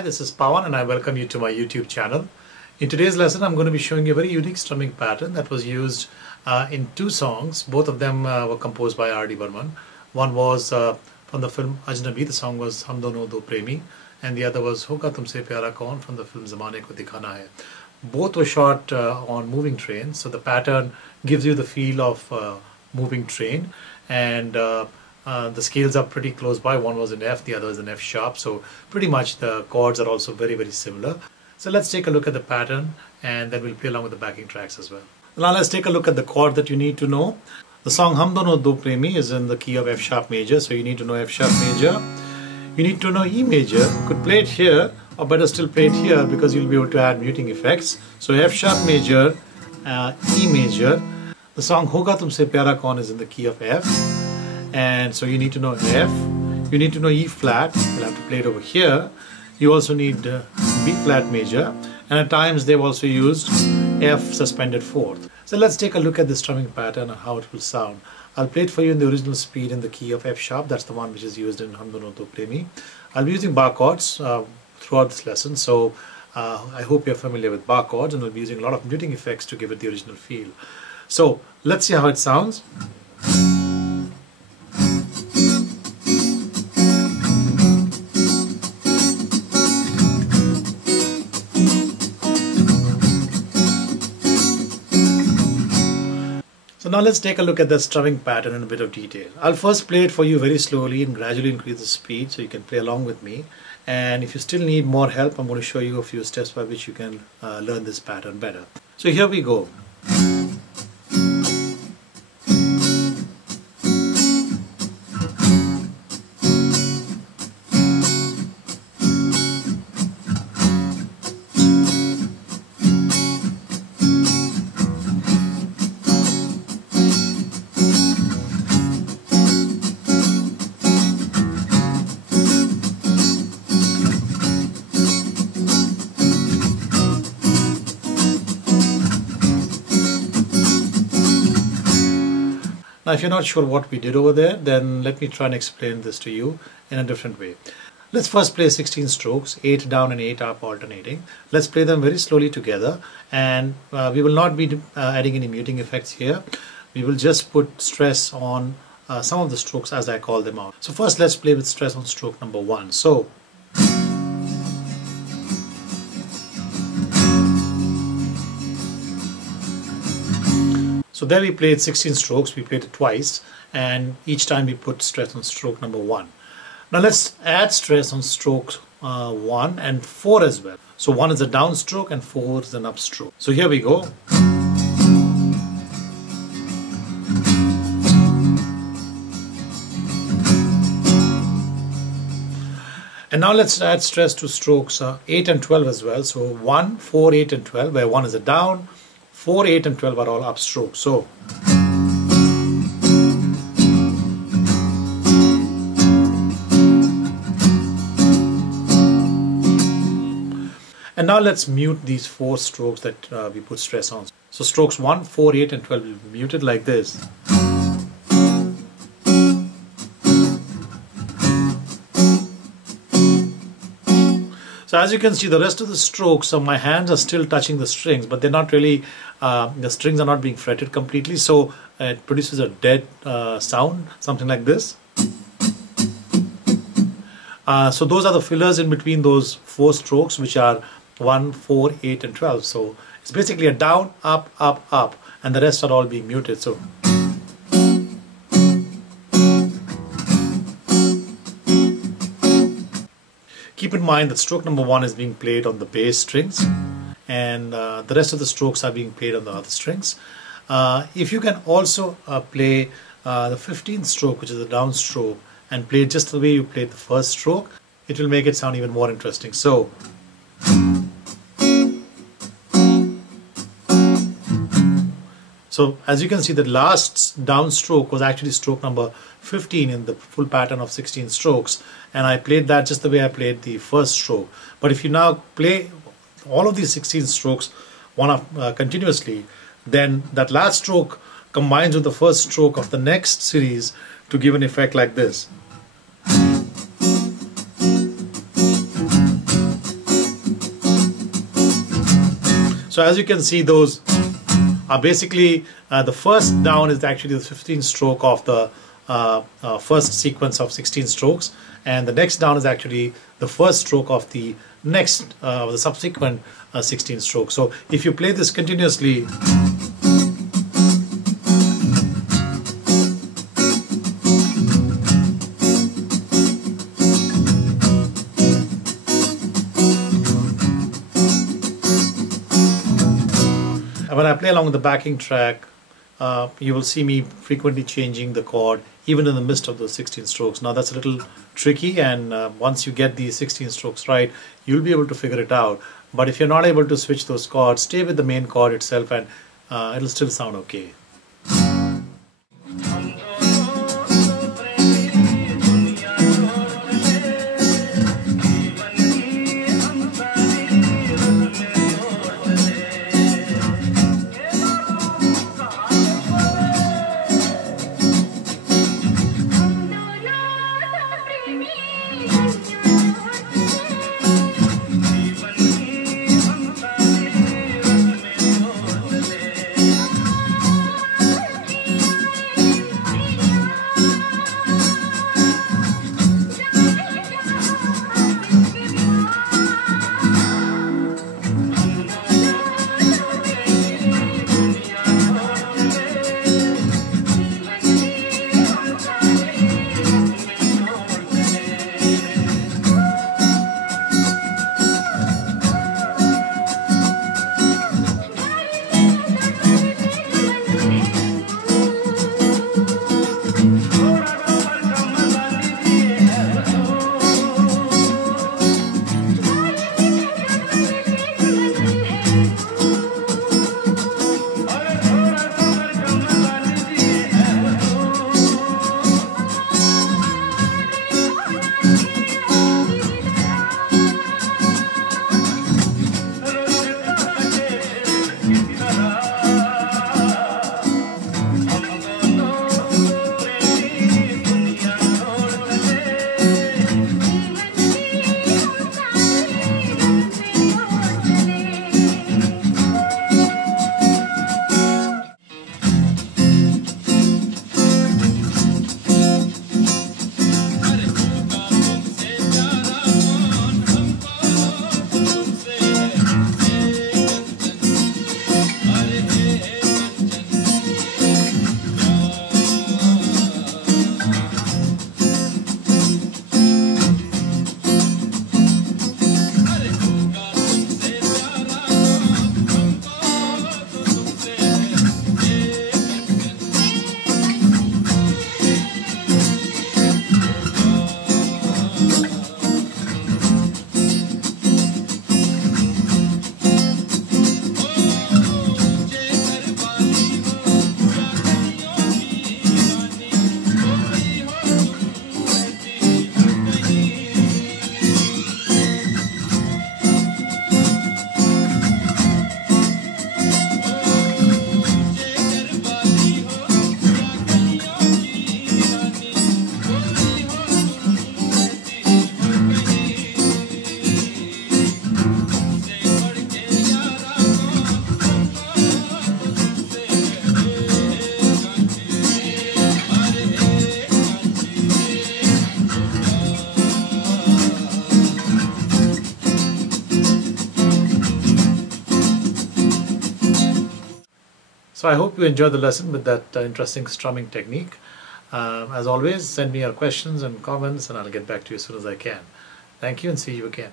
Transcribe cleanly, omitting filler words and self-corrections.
Hi, this is Pawan and I welcome you to my YouTube channel. In today's lesson, I'm going to be showing you a very unique strumming pattern that was used in two songs. Both of them were composed by R D Burman. One was from the film Ajnabi, the song was Dono, Premi, and the other was Hoga Tumse, Kaun from the film Zamane, Dikhana. Both were shot on moving trains, so the pattern gives you the feel of moving train, and the scales are pretty close by. One was in F, the other is in F sharp, so pretty much the chords are also very similar. So let's take a look at the pattern and then we'll play along with the backing tracks as well. Now let's take a look at the chord that you need to know. The song Hum Dono Do Premi is in the key of F sharp major, so you need to know F sharp major. You need to know E major. You could play it here, or better still play it here because you'll be able to add muting effects. So F sharp major, E major. The song Hoga Tumse Pyara Kaun is in the key of F. And so you need to know F, you need to know E flat, you'll have to play it over here. You also need B flat major, and at times they've also used F suspended fourth. So let's take a look at the strumming pattern and how it will sound. I'll play it for you in the original speed in the key of F sharp, that's the one which is used in Hum Dono Do Premi. I'll be using bar chords throughout this lesson, so I hope you're familiar with bar chords, and I'll be using a lot of muting effects to give it the original feel. So let's see how it sounds. So now let's take a look at the strumming pattern in a bit of detail. I'll first play it for you very slowly and gradually increase the speed so you can play along with me. And if you still need more help, I'm going to show you a few steps by which you can learn this pattern better. So here we go. Now, if you're not sure what we did over there, then let me try and explain this to you in a different way. Let's first play 16 strokes, 8 down and 8 up alternating. Let's play them very slowly together, and we will not be adding any muting effects here. We will just put stress on some of the strokes as I call them out. So first let's play with stress on stroke number 1. So there we played 16 strokes, we played it twice, and each time we put stress on stroke number 1. Now let's add stress on strokes 1 and 4 as well. So 1 is a down stroke and 4 is an up stroke. So here we go. And now let's add stress to strokes 8 and 12 as well. So 1, 4, 8 and 12, where 1 is a down, 4, 8 and 12 are all up strokes. So and now let's mute these 4 strokes that we put stress on. So strokes 1, 4, 8 and 12 will be muted like this. So as you can see, the rest of the strokes, so my hands are still touching the strings, but they're not really, the strings are not being fretted completely, so it produces a dead sound, something like this. So those are the fillers in between those 4 strokes, which are 1, 4, 8 and 12. So it's basically a down, up, up, up, and the rest are all being muted. So keep in mind that stroke number 1 is being played on the bass strings, and the rest of the strokes are being played on the other strings. If you can also play the 15th stroke, which is the down stroke, and play it just the way you played the first stroke, it will make it sound even more interesting. So as you can see, the last down stroke was actually stroke number 15 in the full pattern of 16 strokes, and I played that just the way I played the first stroke. But if you now play all of these 16 strokes continuously, then that last stroke combines with the first stroke of the next series to give an effect like this. So as you can see, those are basically the first down is actually the 15th stroke of the first sequence of 16 strokes, and the next down is actually the first stroke of the next the subsequent 16 strokes. So if you play this continuously, when I play along with the backing track, you will see me frequently changing the chord even in the midst of those 16 strokes. Now that's a little tricky, and once you get these 16 strokes right, you'll be able to figure it out. But if you're not able to switch those chords, stay with the main chord itself and it'll still sound okay. So I hope you enjoyed the lesson with that interesting strumming technique. As always, send me your questions and comments and I'll get back to you as soon as I can. Thank you and see you again.